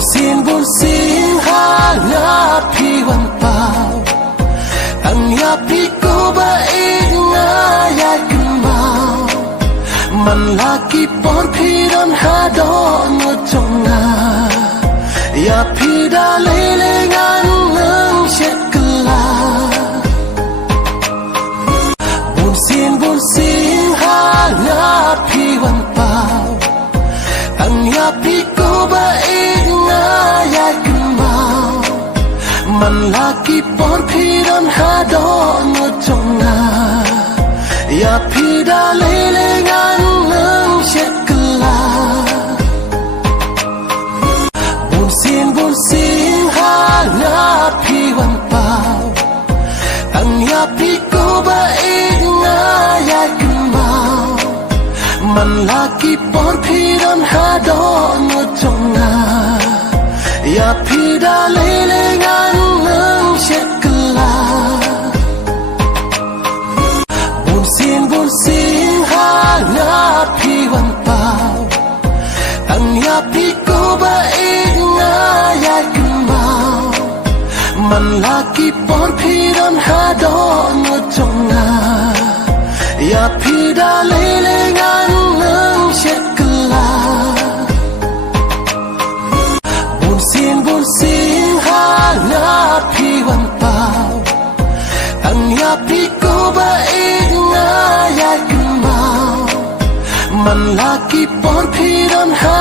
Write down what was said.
buồn xin ha ngã phi văn bao ang ya phi ko ba ina ya kemau man laki por phi don ha do no chonga ya phi da le ngan nang chet kala buồn xin ha ngã phi văn bao ang ya phi ko ba ina ya kemau man laki por phi don ha do no chonga ya phi da le ngan nang chet kala buồn xin ha ngã phi văn bao ang ya phi ko ba ina ya kemau man laki por phi don ha do no chonga ya phi da le ngan nang chet kala buồn xin ha ngã phi văn bao ang ya phi ko ba ina ya kemau man laki por phi don ha do no chonga ya phi da le ngan nang chet kala buồn xin ha ngã phi văn bao ang ya phi ko ba ina ya kemau man laki por phi don ha